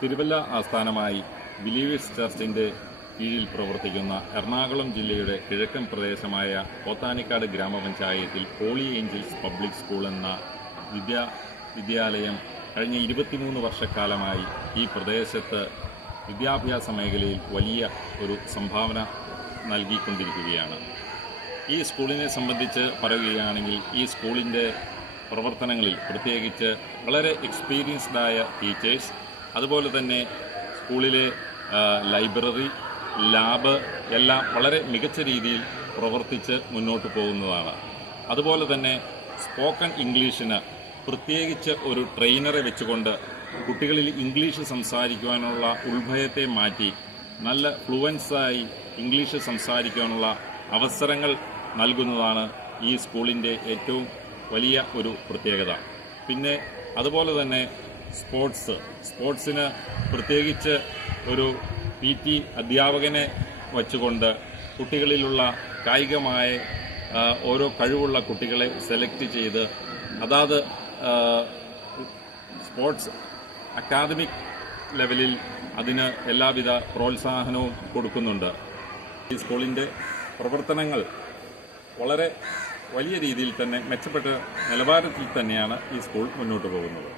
തിരുവല്ല ആസ്ഥാനമായി ബിലീവേഴ്സ് ചർച്ചിൻ്റെ കീഴിൽ പ്രവർത്തിക്കുന്ന എറണാകുളം ജില്ലയുടെ കിഴക്കൻ പ്രദേശമായ പോത്താനിക്കാട് ഗ്രാമപഞ്ചായത്തിൽ ഹോളി ഏഞ്ചൽസ് പബ്ലിക് സ്കൂൾ എന്ന വിദ്യാലയം കഴിഞ്ഞ 23 വർഷക്കാലമായി ഈ പ്രദേശത്ത് വിദ്യാഭ്യാസ മേഖലയിൽ വലിയ ഒരു സംഭാവന നൽകിക്കൊണ്ടിരിക്കുകയാണ്. ഈ സ്കൂളിനെ സംബന്ധിച്ച് പറയുകയാണെങ്കിൽ ഈ സ്കൂളിൻ്റെ പ്രവർത്തനങ്ങളിൽ പ്രത്യേകിച്ച് വളരെ എക്സ്പീരിയൻസ്ഡായ ടീച്ചേഴ്സ്, അതുപോലെ തന്നെ സ്കൂളിലെ ലൈബ്രറി, ലാബ് എല്ലാം വളരെ മികച്ച രീതിയിൽ പ്രവർത്തിച്ച് മുന്നോട്ട് പോകുന്നതാണ്. അതുപോലെ തന്നെ സ്പോക്കൺ ഇംഗ്ലീഷിന് പ്രത്യേകിച്ച് ഒരു ട്രെയിനറെ വെച്ചുകൊണ്ട് കുട്ടികളിൽ ഇംഗ്ലീഷ് സംസാരിക്കുവാനുള്ള ഉൾഭയത്തെ മാറ്റി നല്ല ഫ്ലുവൻസായി ഇംഗ്ലീഷ് സംസാരിക്കാനുള്ള അവസരങ്ങൾ നൽകുന്നതാണ് ഈ സ്കൂളിൻ്റെ ഏറ്റവും വലിയ ഒരു പ്രത്യേകത. പിന്നെ അതുപോലെ തന്നെ സ്പോർട്സിന് പ്രത്യേകിച്ച് ഒരു PT അധ്യാപകനെ വച്ചുകൊണ്ട് കുട്ടികളിലുള്ള കായികമായ ഓരോ കഴിവുള്ള കുട്ടികളെ സെലക്ട് ചെയ്ത് അതാത് സ്പോർട്സ് അക്കാദമിക് ലെവലിൽ അതിന് എല്ലാവിധ പ്രോത്സാഹനവും കൊടുക്കുന്നുണ്ട്. ഈ സ്കൂളിൻ്റെ പ്രവർത്തനങ്ങൾ വളരെ വലിയ രീതിയിൽ തന്നെ മെച്ചപ്പെട്ട നിലവാരത്തിൽ തന്നെയാണ് ഈ സ്കൂൾ മുന്നോട്ട് പോകുന്നത്.